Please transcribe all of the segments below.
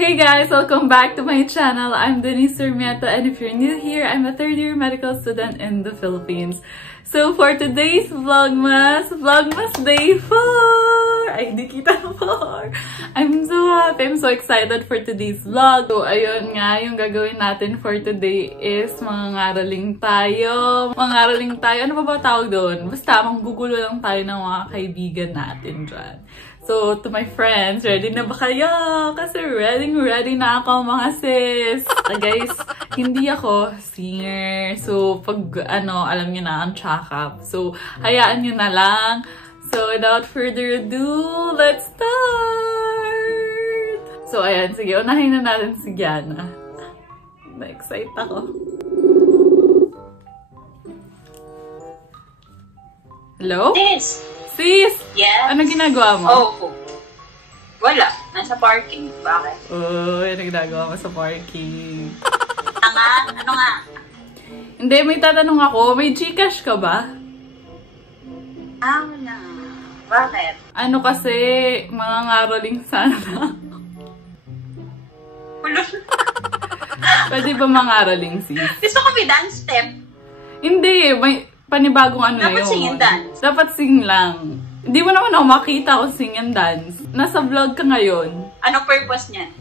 Hey guys, welcome back to my channel. I'm Denise Surmieta, and if you're new here, I'm a third-year medical student in the Philippines. So for today's Vlogmas Day 4! Ay, di kita 4! I'm so happy, I'm so excited for today's vlog. So ayun nga, yung gagawin natin for today is mangaraling tayo. Mangaraling tayo, ano ba tawag doon? Basta manggugulo lang tayo ng mga kaibigan natin dyan. So, to my friends, ready na ba kayo? Kasi ready na ako mga sis. Guys, hindi ako singer. So, pag alam niyo na, ang check-up. So, hayaan niyo na lang. So, without further ado, let's start! So, ayan. Sige, unahin na natin si Gianna. Na-excite ako. Hello? Sis! Sis! Yes? Ano ginagawa mo? Oh, wala. Nasa parking. Bakit? Uy, ano ginagawa mo sa parking? Ano nga? Hindi, may tatanong ako. May Gcash ka ba? Wala. Bakit? Ano kasi, mga ngaroling sana. Pwede ba mangaroling, sis? Gusto ko may dance step. Hindi, may panibagong ano Dapat yun. sing and dance. Dapat sing lang. Hindi mo naman ako makita kung sing and dance. Nasa vlog ka ngayon. Anong purpose niyan?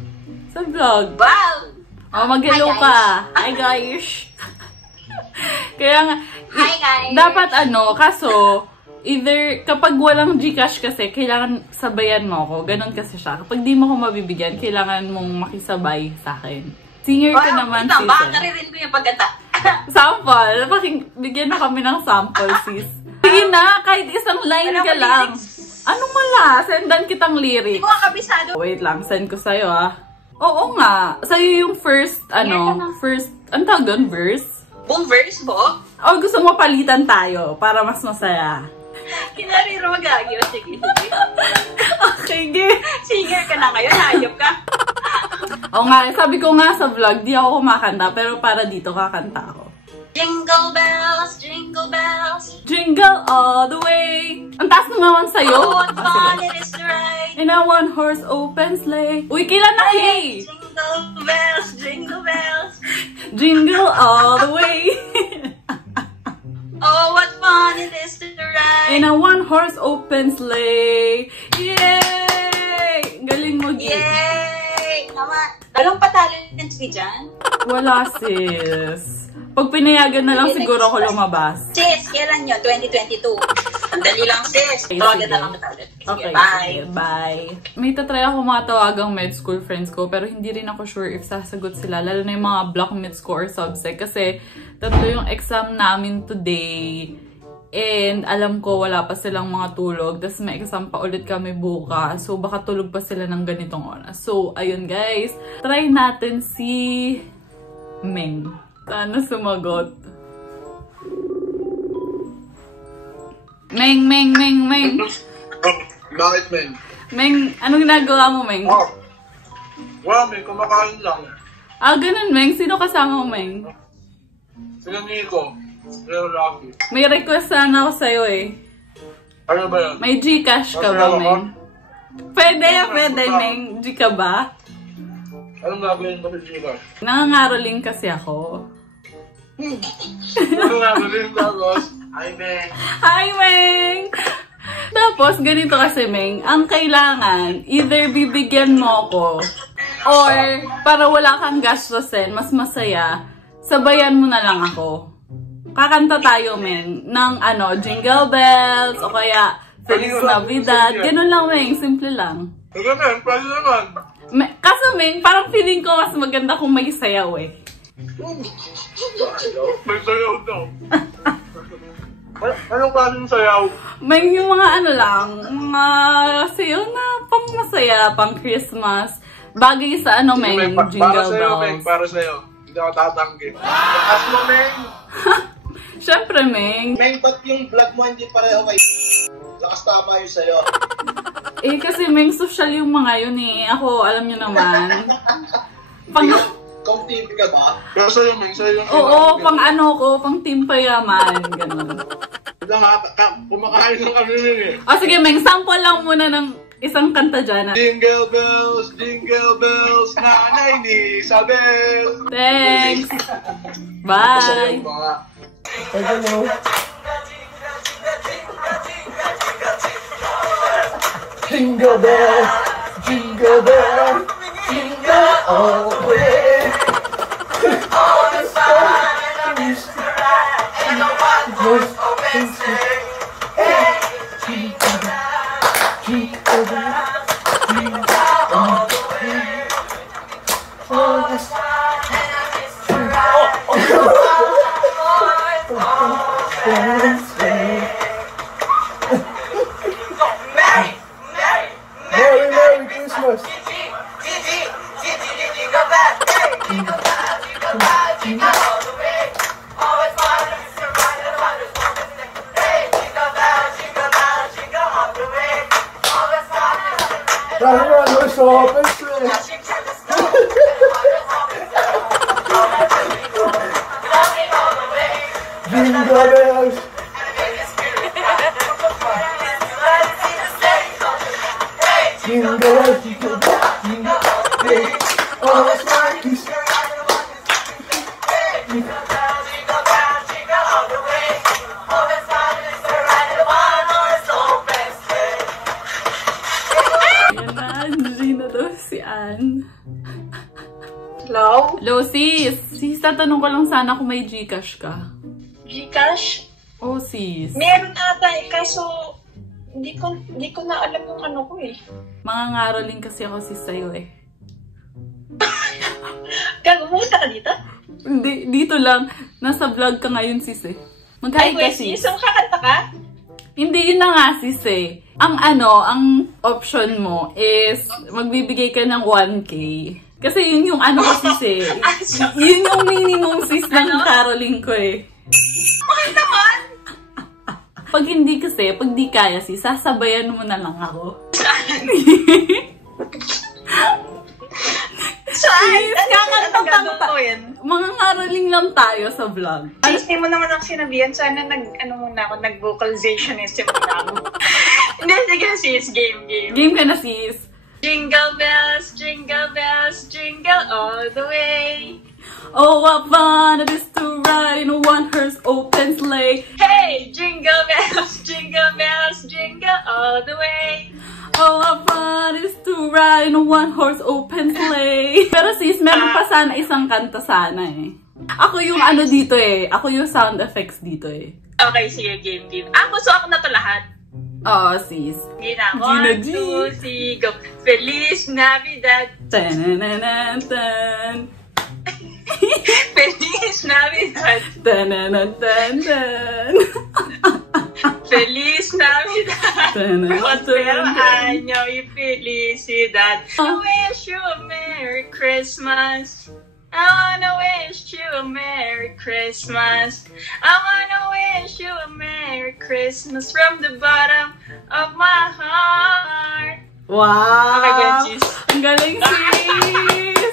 Sa vlog. Wow! Oh, mag-hello ka. Hi, guys. Kaya nga, Hi, guys. dapat kaso, either, kapag walang Gcash kasi, kailangan sabayan mo ako. Ganon kasi siya. Kapag di mo ako mabibigyan, kailangan mong makisabay sa akin. Singer ka naman, sis. Baka naririn ko yung pagkanta. Sample. Bigyan na kami ng sample, sis. Sige na, kahit isang line ka lang. Anong wala? Sendan kitang lyrics. Hindi ko kabisado. Wait lang, send ko sa'yo Oo nga. Sa'yo yung first, first, ang tawag doon, verse? Buong verse mo? O gusto mo palitan tayo para mas masaya? Kinariro magagyo. Sige. Sige. Singer ka na ngayon. Hayop ka. Oo nga, sabi ko nga sa vlog, di ako kumakanta, pero para dito kakanta ako. Jingle bells, jingle bells. Jingle all the way. Ang taas naman sa'yo. Oh, what fun it is to ride. In a one-horse open sleigh. Uy, kailan na hey? Jingle bells, jingle bells. Jingle all the way. Oh, what fun it is to ride. In a one-horse open sleigh. Yay! Galing mo, Gig. Yay! Tama. Dalawang patalo din si Jan. Wala, sis. Pag pinayagan na lang siguro ako lumabas. Sis, kailan yun? 2022. Ang dali lang, sis. Tawagan na lang kita ulit. Okay, bye. Bye. May tatry ako mga tawagang med school friends ko, pero hindi rin ako sure if sasagot sila. Lalo na yung mga block med school or subsec. Kasi tatlo yung exam namin today. And alam ko wala pa silang mga tulog. Tapos may exam pa ulit kami bukas. So baka tulog pa sila ng ganitong oras. So ayun guys. Try natin si Meng. Sana sumagot. Meng. Bakit, Meng? Meng, anong ginagawa mo, Meng? Wala, Meng. Kumakain lang. Ganun, Meng. Sino kasama mo, Meng? Sila Nico. Sila Rocky. May request sana ako sa'yo eh. Ano ba yan? May Gcash ka ba, Meng? Pwede, Meng. G ka ba? Anong gagawin ko sa Gcash? Nangangaroling kasi ako. Ano gagawin ko, boss? Hi, Meng. Hi, Meng! Tapos, ganito kasi, Meng. Ang kailangan, either bibigyan mo ko or para wala kang gastusin, mas masaya, sabayan mo na lang ako. Kakanta tayo, Meng, ng Jingle Bells o kaya Feliz Navidad. Ganun lang, Meng. Simple lang. Sige, Meng. Pwede naman. Kaso, Meng, parang feeling ko mas maganda kung may sayaw eh. May sayaw daw. Anong klaseng sayaw? Meng, yung mga mga sayaw na pang masaya, pang Christmas. Bagay sa Meng, Jingle Bells. Meng, para sa'yo. Hindi ako tatanggi. Lakas mo, Meng. Siyempre, Meng. Meng, ba't yung vlog mo hindi pareho kay lakas tama yun sa'yo? Kasi Meng, social yung mga yun eh. Ako, alam nyo naman. Kung TV ka ba? Pero sa'yo, Meng, sa'yo yung... Oo, pang team payaman. Ganun. Kumakain lang kami, Meng eh. O sige, Meng, sample lang muna ng isang kanta dyan. Jingle bells, nanay ni Isabel. Thanks! Pasalayan Bye! ko nga. Jingle bell, jingle bell, jingle all the way. All the fun is to ride, and the one horse open sleigh. Hey, jingle bell, jingle bell, jingle all the way. All the fun is to ride, and the one horse open sleigh. Merry Christmas! Run, we're so open Jingle bells! Jingle bells, jingle bells, jingle bells, all the fun is to ride, jingle bells, jingle bells, jingle all the way. All the fun is to ride, the one horse open sleigh. Ayan na, Angie na daw si Ann. Hello? Hello, sis! Sis, tatanong ko lang sana kung may Gcash ka. Gcash? Oh, sis. Meron ata eh, kaso hindi ko na alam yung ano ko eh. Mangangaroling kasi ako sis sa'yo eh. Pumunta ka dito? Hindi, dito lang. Nasa vlog ka ngayon sis eh. Mag-hi ka sis. So, kakanta ka? Hindi, yun na nga sis eh. Ang option mo is magbibigay ka ng 1K. Kasi yun yung ano ko sis eh. Yun yung minimum sis ng caroling ko eh. Bakit naman? Pag hindi kasi, pag di kaya sis, sasabayan mo na lang ako. Saan? Kakanta ko yan? Mga ngaraling lang tayo sa vlog. Sis, di mo naman ako sinabihan. Sana nag-vocalizationist yung muna ako. Hindi, sige sis. Game. Game ka na sis. Jingle bells, jingle all the way. Oh, what fun it is to ride in a one-horse open sleigh. Hey, jingle bells, jingle all the way. Oh, what fun it is to ride in a one-horse open sleigh. Pero sis, meron pa sana isang kanta sana eh. Ako yung ano dito eh. Ako yung sound effects dito eh. Okay, sige, game. Gusto ako na to lahat. Oo, sis. Gina, Gina 1, G. 2, 3, go. Feliz Navidad. Tananatan. Feliz Navidad. Tananatan. Feliz Navidad. Prospero año y felicidad. I wish you a Merry Christmas. I wanna wish you a Merry Christmas. I wanna wish you a Merry Christmas from the bottom of my heart. Wow! Okay, sis. Ang galing, sis!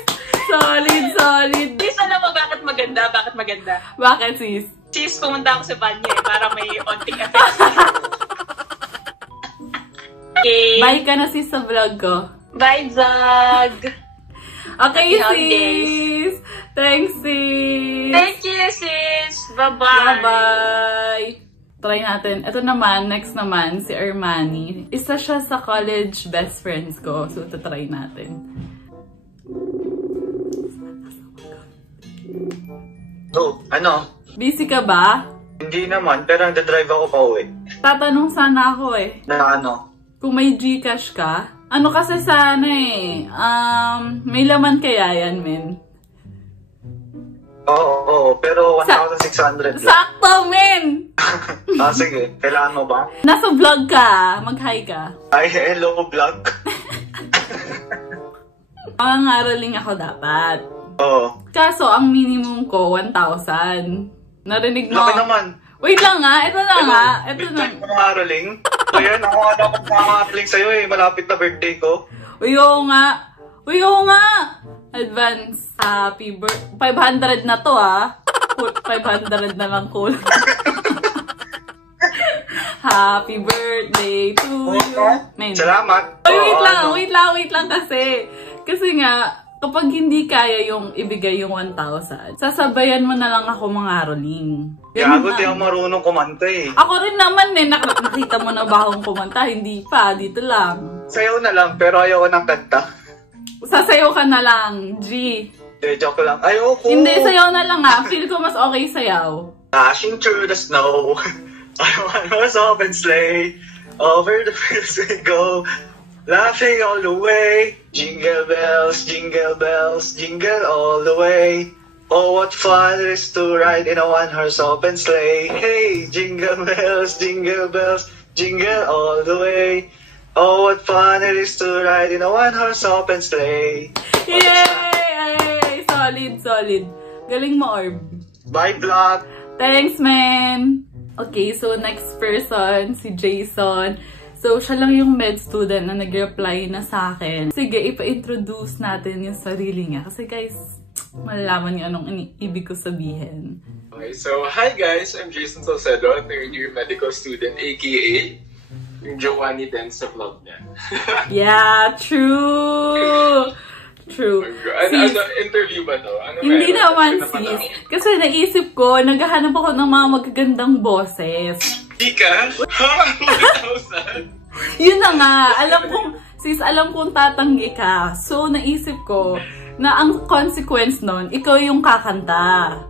Solid! Sis, alam mo bakit maganda? Bakit, sis? Sis, pumunta ako sa banyo eh, para may onting effect. Okay. Bye ka na, sis, sa vlog ko. Bye, vlog! Okay, Happy sis! Thanks, sis! Thank you, sis! Bye-bye! Bye-bye! Try natin. Ito naman, next naman, si Armani. Isa siya sa college best friends ko. So, ito try natin. Oh, ano? Busy ka ba? Hindi naman, pero nagdadrive ako pa uwi. Tatanong sana ako eh. Na ano? Kung may Gcash ka, ano kasi sana eh, may laman kaya yan, men? Oo, pero 1,600 lang. Sakto, men! Sige, kailangan mo ba? Nasa vlog ka, mag-hi ka. Ay, hello vlog. Mangangaraling ako dapat. Oo. Kaso, ang minimum ko, 1,000. Narinig mo? Laki naman. Wait lang nga, ito na nga. Ito Big na. time ko nangaroling. So yan, ako nga dapat nangaroling sa'yo eh. Malapit na birthday ko. Uy, oo nga. Advance. Happy birthday. 500 na to 500 na lang kulang. Happy birthday to you. Men. Salamat. Oy, wait lang kasi. Kasi nga, kapag hindi kaya yung ibigay yung 1,000, sasabayan mo na lang ako mangaroling. Gago, di ako marunong kumanta eh. Ako rin naman eh, nakita mo na ba akong kumanta? Hindi pa, dito lang. Sayaw na lang, pero ayoko ng kanta. Sasayaw ka na lang, G. Joke lang. Ayoko. Hindi, sayaw na lang ah. Feel ko mas okay sayaw. Dashing through the snow, I was open sleigh. Over the fields we go, laughing all the way. Jingle bells, jingle all the way. Oh, what fun it is to ride in a one-horse open sleigh. Hey, jingle bells, jingle all the way. Oh, what fun it is to ride in a one-horse open sleigh. Yay! Solid. Galing mo, Orb. Bye, vlog. Thanks, man! Okay, so next person, si Jason. So, siya lang yung med student na nag-reply na sa akin. Sige, ipa-introduce natin yung sarili niya. Kasi guys, malalaman niyo anong ibig ko sabihin. Okay, so hi guys, I'm Jason Salcedo, third-year medical student, aka yung Giovanni din sa vlog niya. Yeah, true! Ano, interview ba to? Ano hindi naman sis. Kasi naisip ko, naghahanap ako ng mga magagandang boses. Di ka? Ha? 1,000? Yun na nga. Alam kong tatanggi ka. So, naisip ko na ang consequence nun, ikaw yung kakanta.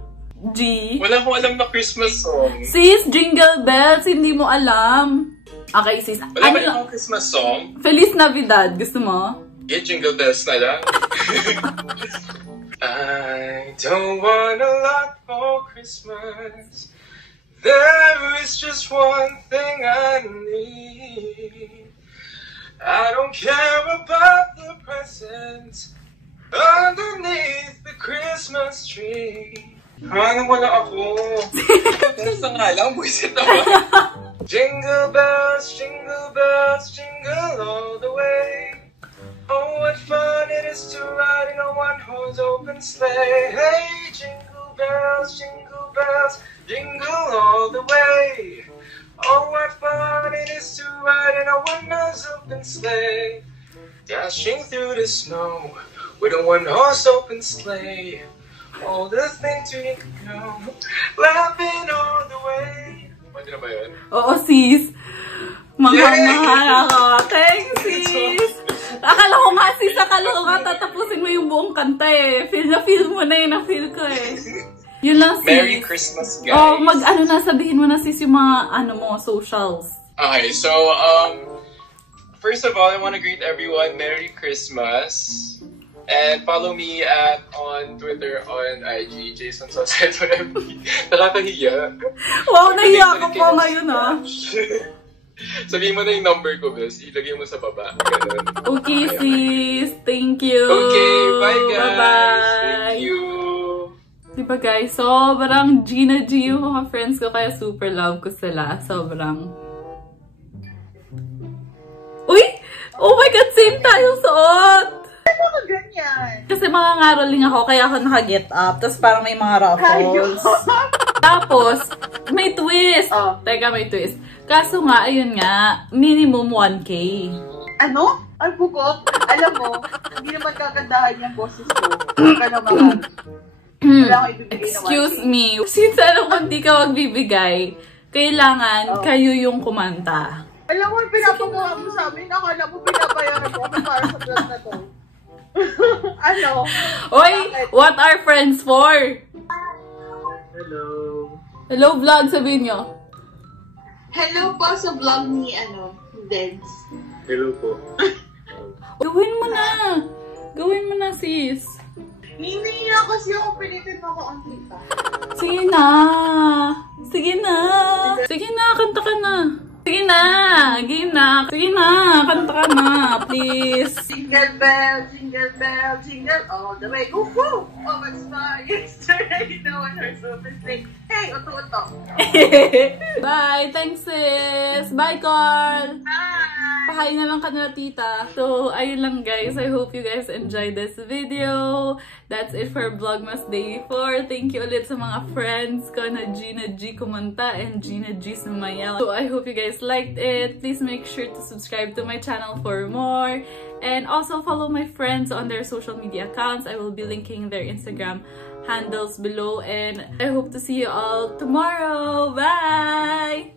G? Wala akong alam na Christmas song. Sis, Jingle Bells, hindi mo alam. Okay, sis. Wala ba yung Christmas song? Feliz Navidad. Gusto mo? Yeah, Jingle Bells na lang. I don't want a lot for Christmas. There is just one thing I need. I don't care about the presents underneath the Christmas tree. Ano wala ako? Basta nga lang, buisit naman. Jingle bells, jingle all the way. Oh, what fun it is to ride in a one-horse open sleigh. Hey, jingle bells, jingle all the way. Oh, what fun it is to ride in a one-horse open sleigh. Dashing through the snow with a one-horse open sleigh. All the things we can go, laughing all the way. Pwede na ba yun? Oo, sis. Mahal ako. Thanks, sis. Akala ko nga tatapusin mo yung buong kanta eh. Feel mo na yun, na-feel ko eh. Yun lang, sis. Merry Christmas, guys. Oh, sabihin mo na sis yung mga, socials. Okay, so, first of all, I want to greet everyone, Merry Christmas. And follow me on Twitter, on IG, Jason Salcedo MD. Nakakahiya. Wow, nahiya ka pa ngayon ah. Sabihin mo na yung number ko, bes. Ilagay mo sa baba. Ganun. Okay, sis. Thank you. Okay, bye guys. Bye-bye. Thank you. Diba guys, sobrang Gina G yung mga friends ko, kaya super love ko sila. Sobrang. Uy! Oh my God, same tayong suot! Ano ganyan? Kasi mga ngaroling ako, kaya ako naka-get up. Tapos parang may mga ruffles. Tapos, may twist. Oh. Teka, may twist. Kaso nga, ayun nga, minimum 1K. Ano? Ay, bukot. Alam mo, hindi naman kagandahan yung boses ko. Ka naman. Wala akong ibibigay na 1K. Excuse me. Since alam kung di ka magbibigay, kailangan kayo yung kumanta. Alam mo, pinapagawa mo sa amin. Akala mo pinabayaran mo ako para sa vlog na to. Ano? Oy, what are friends for? Hello. Hello vlog, sabihin nyo. Hello po sa vlog ni, Dens. Hello po. Gawin mo na, sis. Hinihiya kasi ako, pilitin mo ako ang kita. Sige na, kanta ka na. Sige na, kanta ka na, please. Jingle bell, jingle all the way. Woo-hoo! Oh, what's fun? Yesterday, no one heard so mistake. Hey, uto-uto. Bye, thanks sis. Bye, Carl. Bye! Pahay na lang ka nila, tita. So, ayun lang guys. I hope you guys enjoyed this video. That's it for Vlogmas Day 4. Thank you ulit sa mga friends ko na Gina G kumanta and Gina G sumayaw. So, I hope you guys guys liked it, please make sure to subscribe to my channel for more. And also follow my friends on their social media accounts. I will be linking their Instagram handles below. And I hope to see you all tomorrow. Bye!